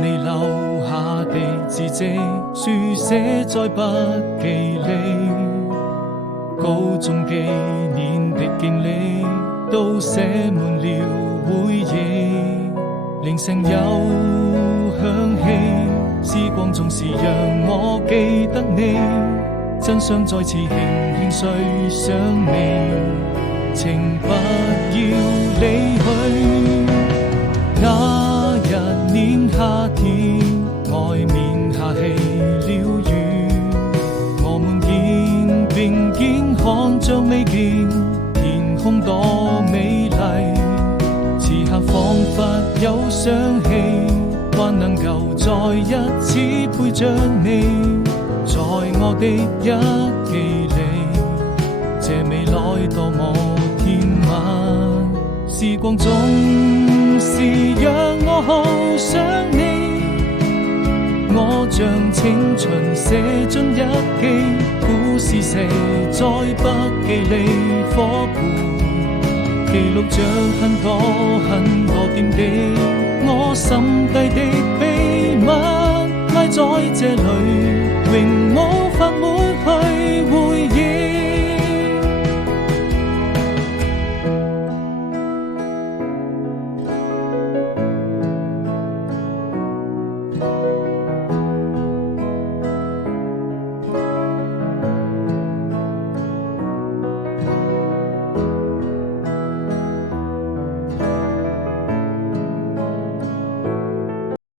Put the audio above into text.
你留下的字跡，書寫在筆記裏。高中幾年的經歷，都寫滿了回憶。鈴聲又響起，時光總是讓我記得你。真想再次輕輕睡上你，請不要離去。那一年夏天，外面下起了雨，我們肩並肩看着未見天空多美麗。此刻彷彿有想起，還能夠再一次陪着你，在我的日記裏，這未來多麼甜蜜。時光總是讓我好想你，我將青春寫進日記，故事寫在筆記裏，夥伴記錄着很多很多點滴，我心底的秘密埋在這裏。